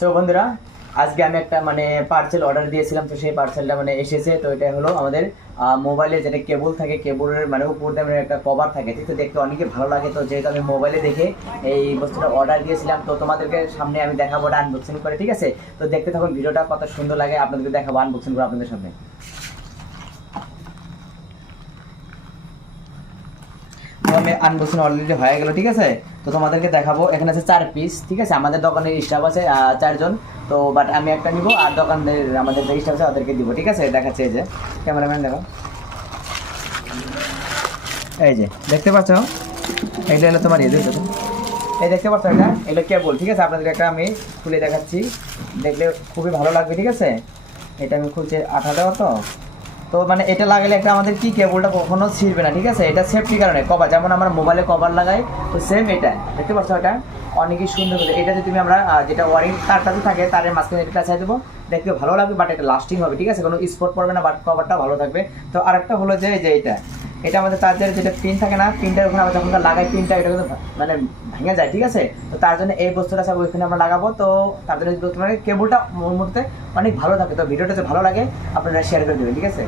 So বন্ধুরা, আজকে আমি একটা পার্সেল অর্ডার দিয়েছিলাম। তো সেই পার্সেলটা এসেছে। তো এটা হলো আমাদের মোবাইলে যেটা কেবল থাকে, কেবলের উপর দিয়ে একটা কভার থাকে, ঠিক তো দেখতে অনেকে ভালো লাগে। তো যেহেতু আমি মোবাইলে দেখে এই বস্তুটা অর্ডার দিয়েছিলাম, তো তোমাদেরকে সামনে আমি দেখাবো ওটা আনবক্সিং করে, ঠিক আছে? তো দেখতে থাকুন, ভিডিওটা কত সুন্দর লাগে আপনাদেরকে দেখাবো আনবক্সিং করে আপনাদের সামনে। তো আমি আনবক্সিং অলরেডি হয়ে গেল, ঠিক আছে? তো তোমাদেরকে দেখাবো। এখানে আছে 4 পিস, ঠিক আছে? আমাদের দোকানের স্টাফ আছে 4 জন। তো বাট আমি একটা নিব, আর দোকানের আমাদের যে স্টাফ আছে ওদেরকে দিব, ঠিক আছে? দেখাচ্ছে এই যে ক্যামেরাম্যান, দেখো এই যে দেখতে পাচ্ছ, এইটা হলো তোমার দেখো, এই দেখতে পাচ্ছ, এটা এগুলো কেবল, ঠিক আছে? আপনাদেরকে একটা আমি খুলে দেখাচ্ছি, দেখলে খুবই ভালো লাগবে, ঠিক আছে? এটা আমি খুলছি, আঠা দেওয়া তো। তো এটা লাগালে একটা আমাদের কি কেবলটা কখনো ছিঁড়বে না, ঠিক আছে? এটা সেফটি কারণে কভার, যেমন আমরা মোবাইলে কভার লাগাই, তো সেম এটা দেখতে পাচ্ছ, এটা অনেকই সুন্দর করে। এটা যদি তুমি আমরা যেটা ওয়ারিং তারটা যে থাকে তারের মাঝখানে এটা চাই দেবো, দেখতে ভালো লাগবে, বাট এটা লাস্টিং হবে, ঠিক আছে? কোনো স্পট পড়বে না, বাট কভারটা ভালো থাকবে। তো আরেকটা হলো যে যে এটা আমাদের চার্জারের যেটা পিন থাকে না, পিনটার ওখানে আমরা যখন লাগাই, পিনটা এটা কিন্তু ভেঙে যায়, ঠিক আছে? তো তার জন্য এই বস্তুটা সব ওইখানে আমরা লাগাবো। তো তার জন্য কেবলটা মুহূর্তে অনেক ভালো থাকে। তো ভিডিওটা যদি ভালো লাগে আপনারা শেয়ার করে দেবেন, ঠিক আছে?